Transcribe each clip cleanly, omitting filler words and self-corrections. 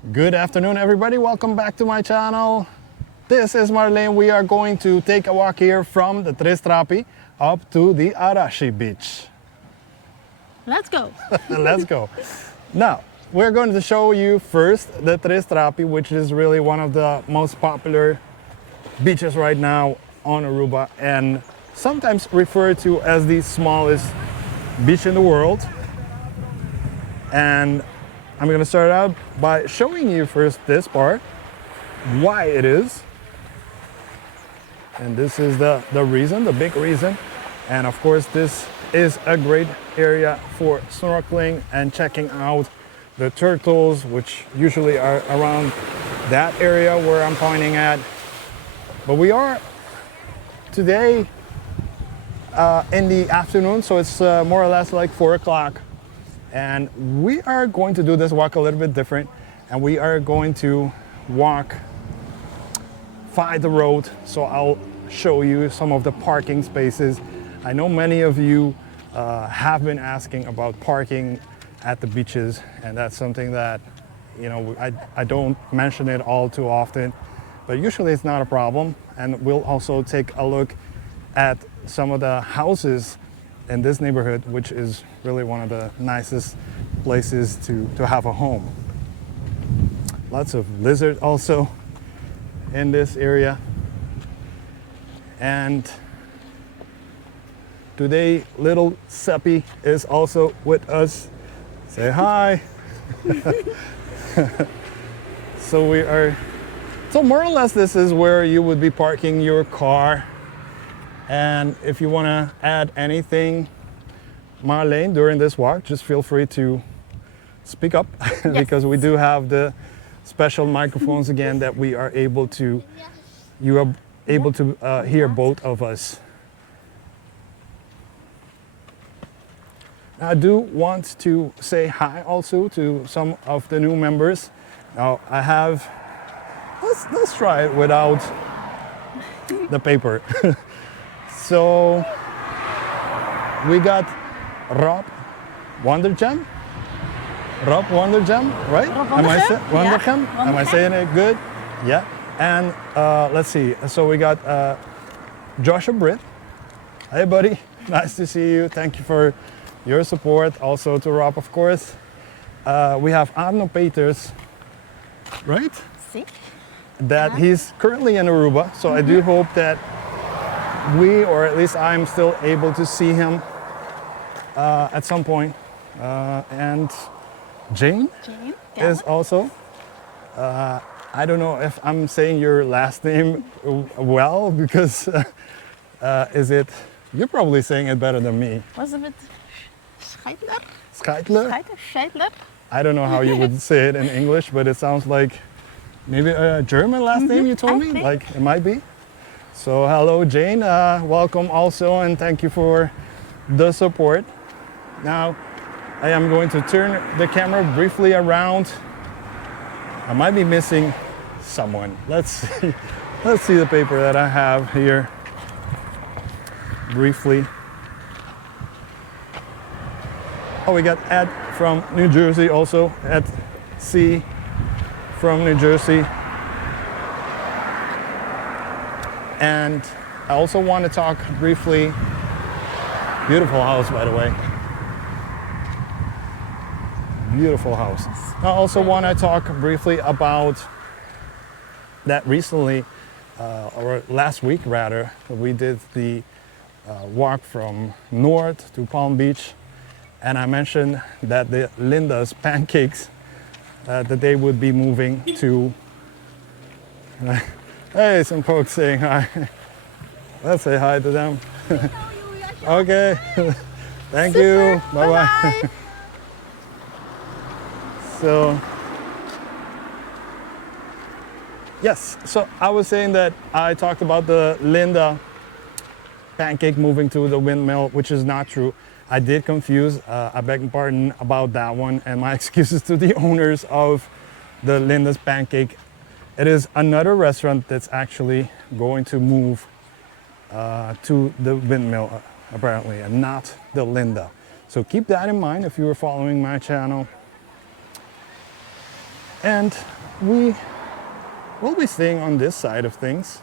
Good afternoon, everybody. Welcome back to my channel. This is Marlene. We are going to take a walk here from the Trappi up to the Arashi Beach. Let's go. Let's go. Now, we're going to show you first the Trappi, which is really one of the most popular beaches right now on Aruba and sometimes referred to as the smallest beach in the world. And I'm going to start out by showing you first this part, why it is. And this is the reason, the big reason. And of course, this is a great area for snorkeling and checking out the turtles, which usually are around that area where I'm pointing at. But we are today in the afternoon, so it's more or less like 4 o'clock. And we are going to do this walk a little bit different, and we are going to walk by the road. So I'll show you some of the parking spaces. I know many of you have been asking about parking at the beaches, and that's something that, you know, I don't mention it all too often, but usually it's not a problem. And we'll also take a look at some of the houses in this neighborhood, which is really one of the nicest places to have a home. Lots of lizard also in this area. And today, little Seppi is also with us. Say hi. So more or less this is where you would be parking your car. And if you want to add anything, Marlene, during this walk, just feel free to speak up. Yes. Because we do have the special microphones again that we are able to, you are able to hear both of us. I do want to say hi also to some of the new members. Now I have, let's try it without the paper. So we got Rob Wondergem, right? Wondergem? Am I saying it good? Yeah. And let's see. So we got Joshua Britt. Hey, buddy. Nice to see you. Thank you for your support. Also to Rob, of course. We have Arno Peters, right? See? That he's currently in Aruba. So I do hope that we, or at least I'm still able to see him at some point. And Jane is also. I don't know if I'm saying your last name well, because is it, you're probably saying it better than me. Was it Scheidler? Scheidler? I don't know how you would say it in English, but it sounds like maybe a German last name you told me, like it might be. So hello Jane, welcome also, and thank you for the support. Now I am going to turn the camera briefly around. I might be missing someone. Let's see the paper that I have here briefly. Oh, we got Ed from New Jersey also, Ed C from New Jersey. And I also want to talk briefly, beautiful house, by the way. Beautiful house. I also want to talk briefly about that recently, or last week rather, we did the walk from North to Palm Beach. And I mentioned that the Linda's Pancakes, that they would be moving to, hey, some folks saying hi. Let's say hi to them. Okay, thank you, bye-bye. So, yes, so I was saying that I talked about the Linda pancake moving to the windmill, which is not true. I did confuse, I beg your pardon about that one, and my excuses to the owners of the Linda's Pancake. It is another restaurant that's actually going to move to the windmill, apparently, and not the Linda. So keep that in mind if you are following my channel. And we will be staying on this side of things.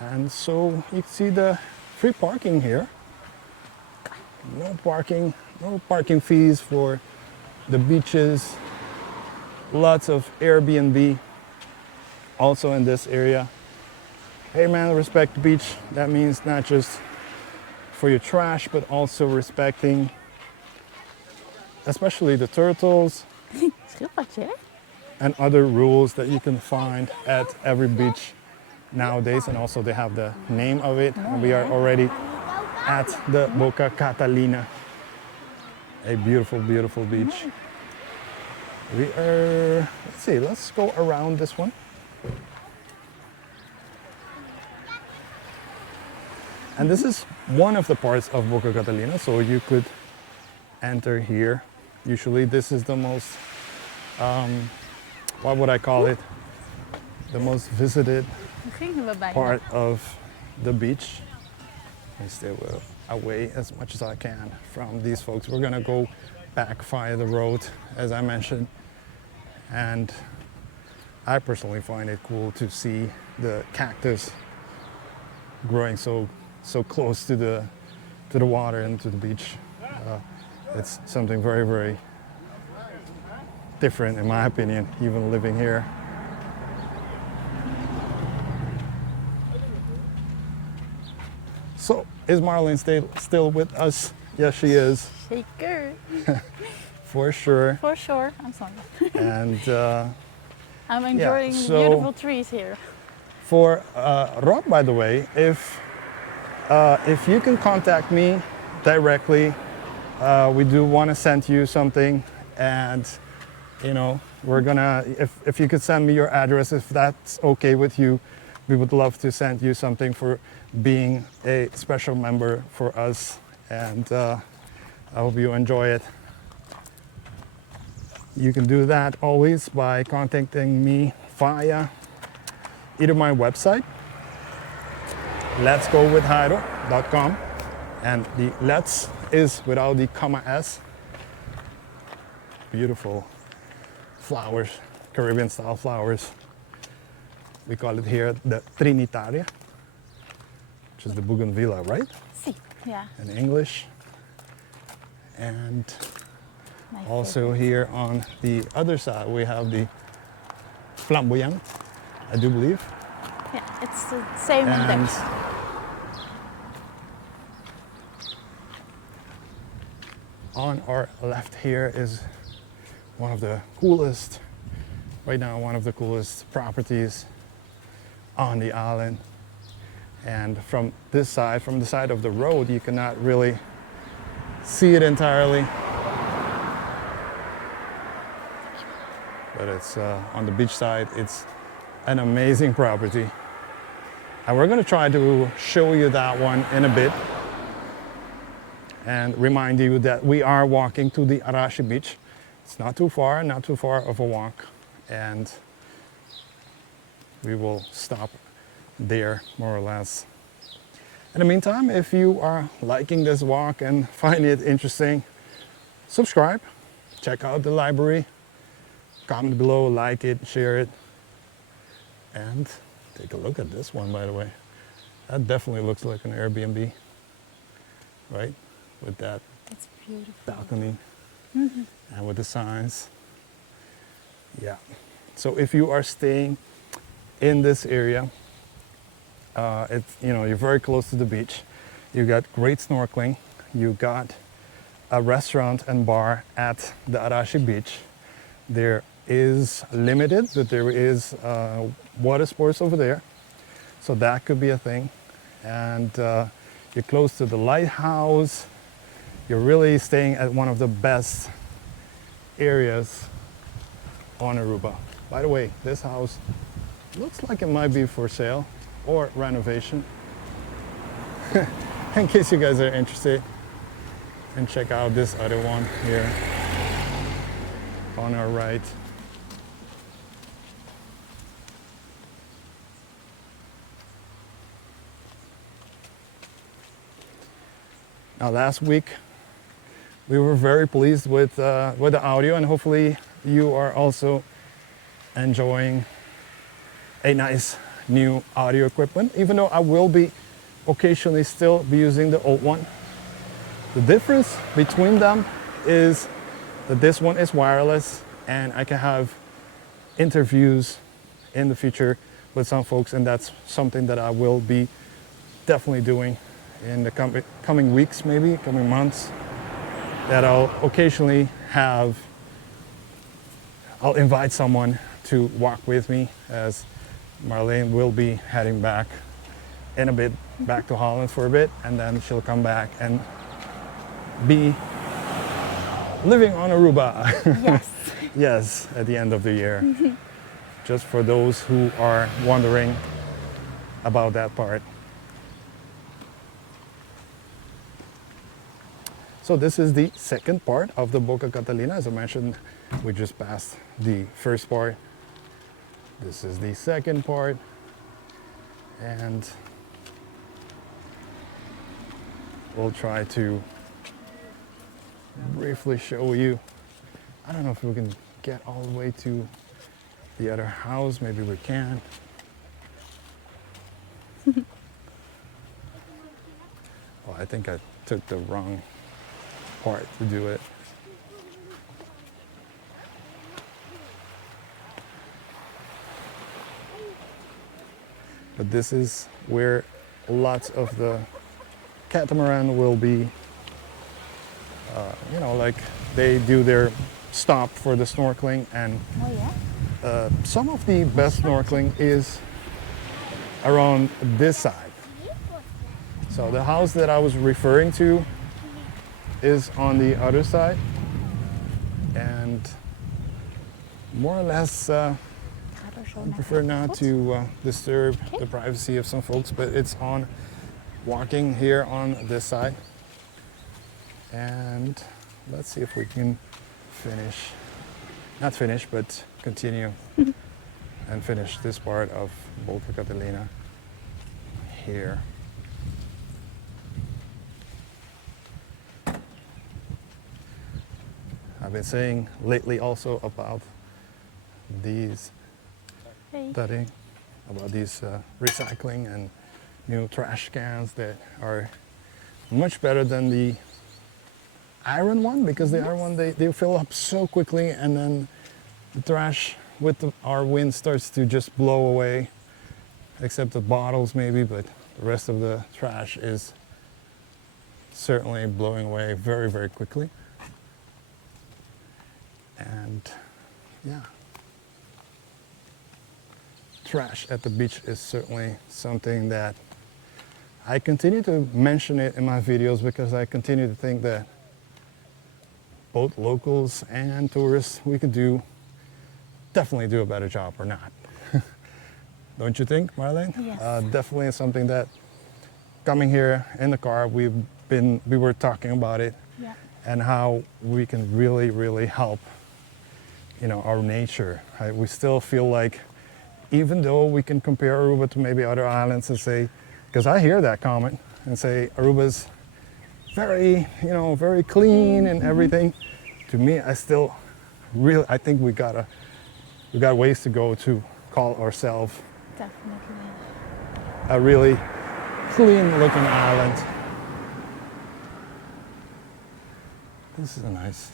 And so you can see the free parking here. No parking fees for the beaches. Lots of Airbnb also in this area. Hey man, respect the beach. That means not just for your trash, but also respecting especially the turtles Schildpadje, hè? and other rules that you can find at every beach nowadays. And also they have the name of it. And we are already at the Boca Catalina, a beautiful, beautiful beach. We are, let's see, let's go around this one. And this is one of the parts of Boca Catalina, so you could enter here. Usually this is the most, what would I call it? The most visited Daar gingen we bijna. part of the beach. I stay away as much as I can from these folks. We're gonna go back via the road, as I mentioned. And I personally find it cool to see the cactus growing so close to the water and to the beach. It's something very, very different in my opinion, even living here. So, is Marlene still with us? Yes, she is, Zeker. for sure. For sure. I'm sorry. And I'm enjoying so- beautiful trees here. for Rob, by the way, if you can contact me directly, we do want to send you something, and you know, we're gonna, if you could send me your address, if that's okay with you, we would love to send you something for being a special member for us, and I hope you enjoy it. You can do that always by contacting me via either my website, letsgowithjairo.com, and the let's is without the comma s. Beautiful flowers, Caribbean style flowers. We call it here the Trinitaria, which is the bougainvillea, right? See. Yeah. In English. And My also favorite. here on the other side we have the flamboyant, I do believe. Yeah, it's the same in And Dutch. on our left here is one of the coolest, right now one of the coolest properties on the island. And from this side, from the side of the road, you cannot really see it entirely. But it's on the beach side, it's an amazing property. And we're gonna try to show you that one in a bit and remind you that we are walking to the Arashi Beach. It's not too far of a walk, and we will stop there more or less. In the meantime, if you are liking this walk and find it interesting, subscribe, check out the library, comment below, like it, share it, and take a look at this one, by the way. That definitely looks like an Airbnb, right? With that It's beautiful. balcony and with the signs. Yeah. So if you are staying in this area, it's, you know, you're very close to the beach. You got great snorkeling. You got a restaurant and bar at the Arashi Beach. There is limited, but there is water sports over there, so that could be a thing. And you're close to the lighthouse. You're really staying at one of the best areas on Aruba. By the way, this house looks like it might be for sale or renovation. In case you guys are interested, and check out this other one here on our right. Now, last week we were very pleased with the audio, and hopefully you are also enjoying a nice new audio equipment, even though I will be occasionally still be using the old one. The difference between them is that this one is wireless and I can have interviews in the future with some folks, and that's something that I will be definitely doing in the coming weeks, maybe coming months, that I'll occasionally I'll invite someone to walk with me, as Marlene will be heading back in a bit, back to Holland for a bit, and then she'll come back and be living on Aruba. Yes. Yes, at the end of the year. Just for those who are wondering about that part. So this is the second part of the Boca Catalina. As I mentioned, we just passed the first part. This is the second part. And we'll try to briefly show you. I don't know if we can get all the way to the other house. Maybe we can. Oh, I think I took the wrong part to do it. But this is where lots of the catamaran will be, like they do their stop for the snorkeling, and Oh yeah. some of the best snorkeling is around this side. So the house that I was referring to is on the other side, and more or less I prefer not to disturb the privacy of some folks, but it's on walking here on this side. And let's see if we can not finish, but continue and finish this part of Boca Catalina here. I've been saying lately also about these studying about these recycling and new trash cans that are much better than the iron one, because the iron one they fill up so quickly, and then the trash with our wind starts to just blow away, except the bottles maybe, but the rest of the trash is certainly blowing away very, very quickly. And yeah, trash at the beach is certainly something that I continue to mention it in my videos, because I continue to think that both locals and tourists, we could definitely do a better job, or not. Don't you think, Marlene? Yes. Definitely something that, coming here in the car, we were talking about it, Yeah. and how we can really, really help, our nature. Right? We still feel like, even though we can compare Aruba to maybe other islands and say, because I hear that comment and say Aruba's very, very clean and everything. To me, I think we got ways to go to call ourselves Definitely. a really clean looking island. This is a nice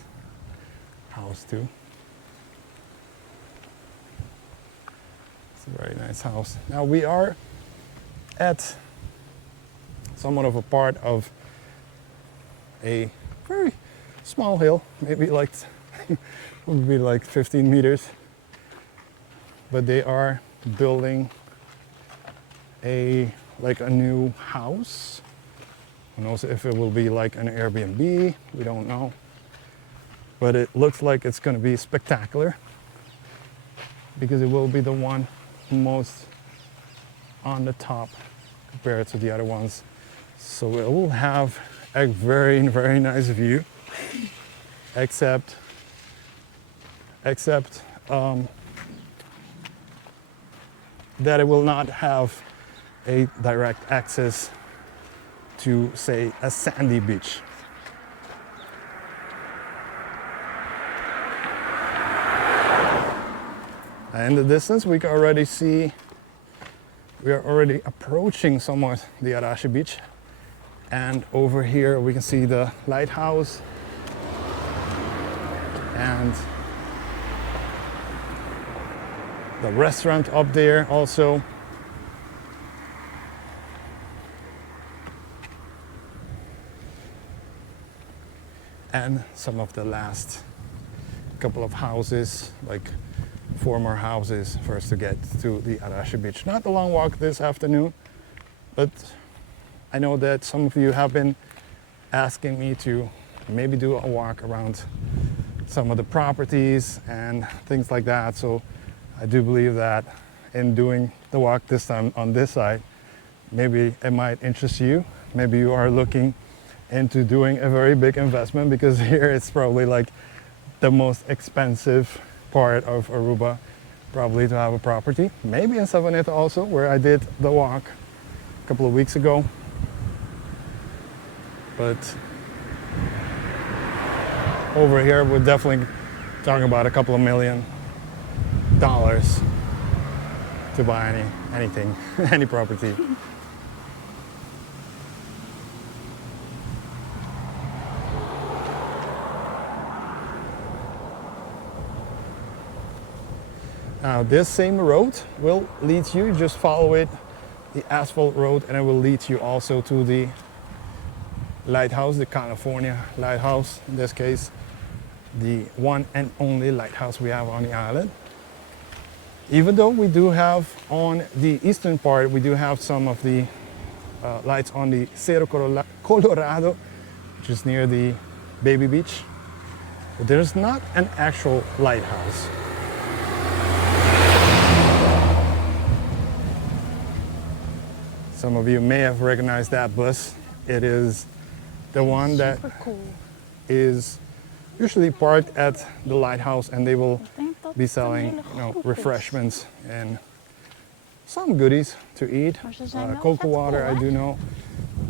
house too. It's a very nice house. Now we are at somewhat of a part of a very small hill, maybe like would be like 15 meters, but they are building a new house. Who knows if it will be like an Airbnb, we don't know, but it looks like it's going to be spectacular, because it will be the one most on the top compared to the other ones. So it will have a very, very nice view, except that it will not have a direct access to, say, a sandy beach. In the distance, we can already see we are already approaching somewhat the Arashi Beach. And over here, we can see the lighthouse and the restaurant up there also. And some of the last couple of houses, like 4 more houses for us to get to the Arashi Beach. Not a long walk this afternoon, but I know that some of you have been asking me to maybe do a walk around some of the properties and things like that. So I do believe that in doing the walk this time on this side, maybe it might interest you. Maybe you are looking into doing a very big investment, because here it's probably like the most expensive part of Aruba, probably, to have a property. Maybe in Savaneta also, where I did the walk a couple of weeks ago. But over here, we're definitely talking about a couple of $1 million to buy anything, any property. Now this same road will lead you, just follow it, the asphalt road, and it will lead you also to the lighthouse, the California lighthouse, in this case, the one and only lighthouse we have on the island. Even though we do have on the eastern part, we do have some of the lights on the Cerro Colorado, which is near the baby beach, but there's not an actual lighthouse. Some of you may have recognized that bus. It is the one that is usually parked at the lighthouse, and they will be selling, refreshments and some goodies to eat. Cocoa water, I do know.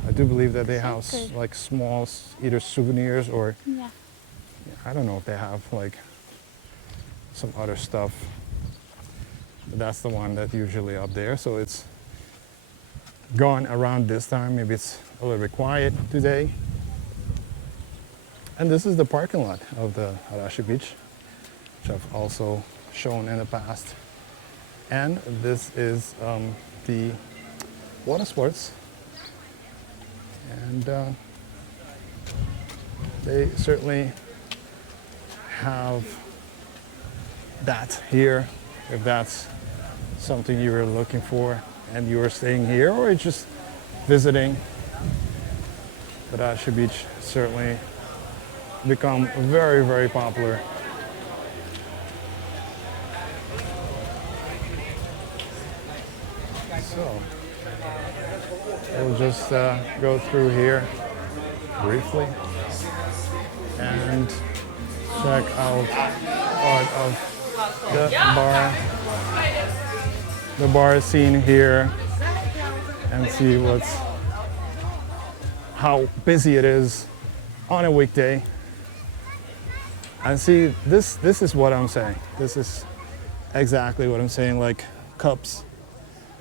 I do believe that they have like small, either souvenirs or I don't know if they have like some other stuff. But that's the one that usually up there. So it's gone around this time. Maybe it's a little bit quiet today. And this is the parking lot of the Arashi Beach, which I've also shown in the past. And this is the water sports. And they certainly have that here, if that's something you were looking for and you were staying here or just visiting. But Arashi Beach certainly become very, very popular. So we'll just go through here briefly and check out part of the bar scene here and see how busy it is on a weekday. And see, this is what I'm saying. This is exactly what I'm saying, like cups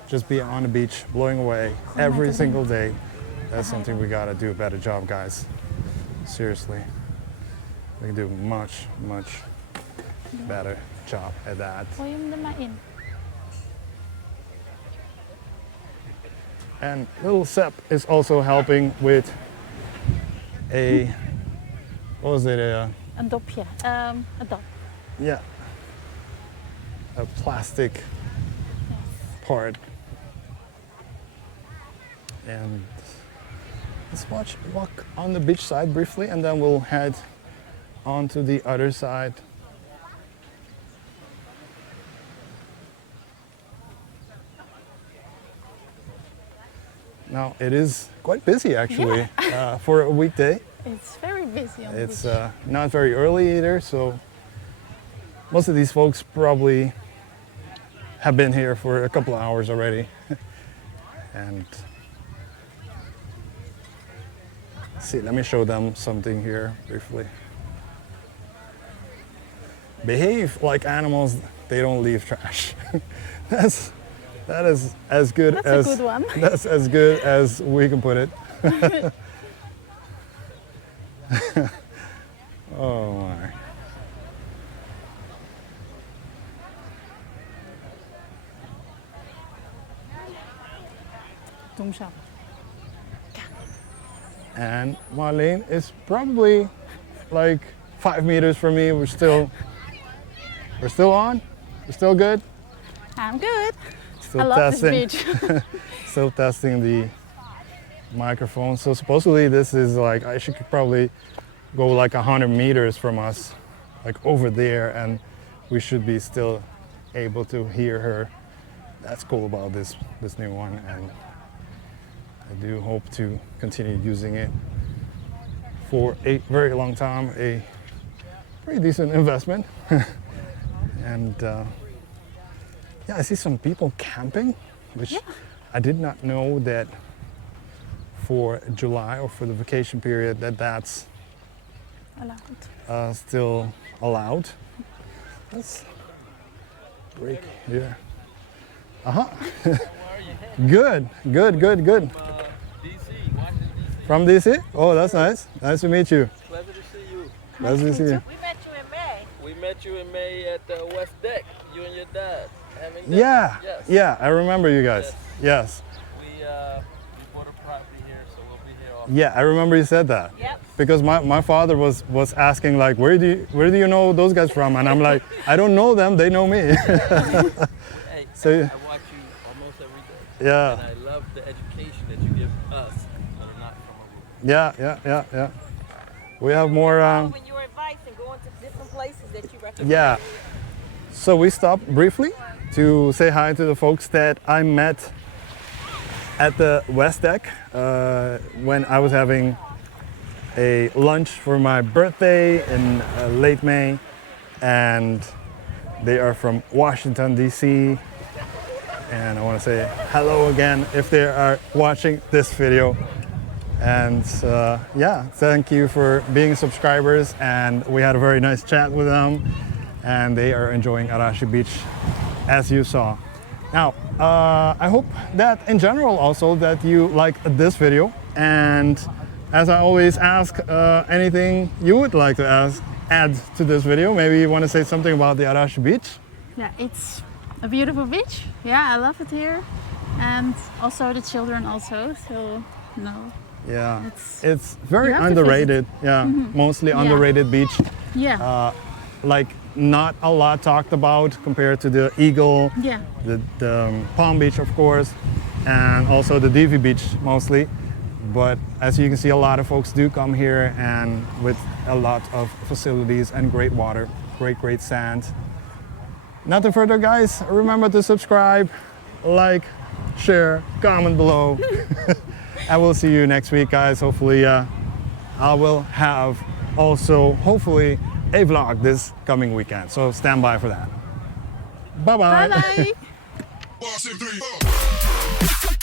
just be on the beach blowing away every single day. That's something we gotta do a better job, guys. Seriously, we can do much better job at that. And little Sepp is also helping with a, what was it? A dopje. A dop. Yeah, a plastic part. And let's walk on the beach side briefly, and then we'll head on to the other side. Now it is quite busy actually, for a weekday. It's very busy on the It's beach. not very early either, so most of these folks probably have been here for a couple of hours already. And see, let me show them something here briefly. behave like animals. They don't leave trash. That is as good That's as a good one. that's as good as we can put it. Oh my. Doe hem zo. And Marlene is probably like 5 meters from me. We're still on. We're still good. I'm good. Still I love testing. this beach. Still testing the microphone. So supposedly this is like, I should probably go like 100 meters from us, like over there, and we should be still able to hear her. That's cool about this new one, and I do hope to continue using it for a very long time. A pretty decent investment. And yeah, I see some people camping, which I did not know that for July or for the vacation period that's Allowed. still allowed. Let's break here. Good. DC, From DC? Oh, that's nice. Nice to meet you. pleasure to see you. Nice to see you. We met you in May. We met you in May at the West Deck, you and your dad. Having dinner. Yeah, Yes. yeah, I remember you guys. Yes. We bought a property here, so we'll be here all. Yeah, I remember you said that. Yep. Because my father was asking like, where do you know those guys from? And I'm like, I don't know them, they know me. Hey, So- I watch you almost every day. Yeah, And I love the education that you give us that are not from Aruba. yeah. We have more, Following your advice and going to different places that you recommend. yeah. So we stopped briefly to say hi to the folks that I met at the West Deck when I was having a lunch for my birthday in late May, and they are from Washington, D.C. And I want to say hello again if they are watching this video. And yeah, thank you for being subscribers, and we had a very nice chat with them, and they are enjoying Arashi Beach as you saw. Now, I hope that in general also that you like this video, and as I always ask, anything you would like to add to this video. Maybe you want to say something about the Arashi Beach? Yeah, it's a beautiful beach. Yeah, I love it here. And also the children also, so no. Yeah, It's- it's very you have to underrated. Yeah, mostly underrated beach. Yeah. Like not a lot talked about compared to the Eagle, Yeah. the Palm Beach, of course, and also the DV Beach mostly. But as you can see, a lot of folks do come here, and with a lot of facilities and great water, great sand. Nothing further, guys. Remember to subscribe, like, share, comment below. And we'll see you next week, guys. Hopefully, I will have also, hopefully, a vlog this coming weekend. So stand by for that. Bye-bye. Bye bye. 1, 2, 3, 4.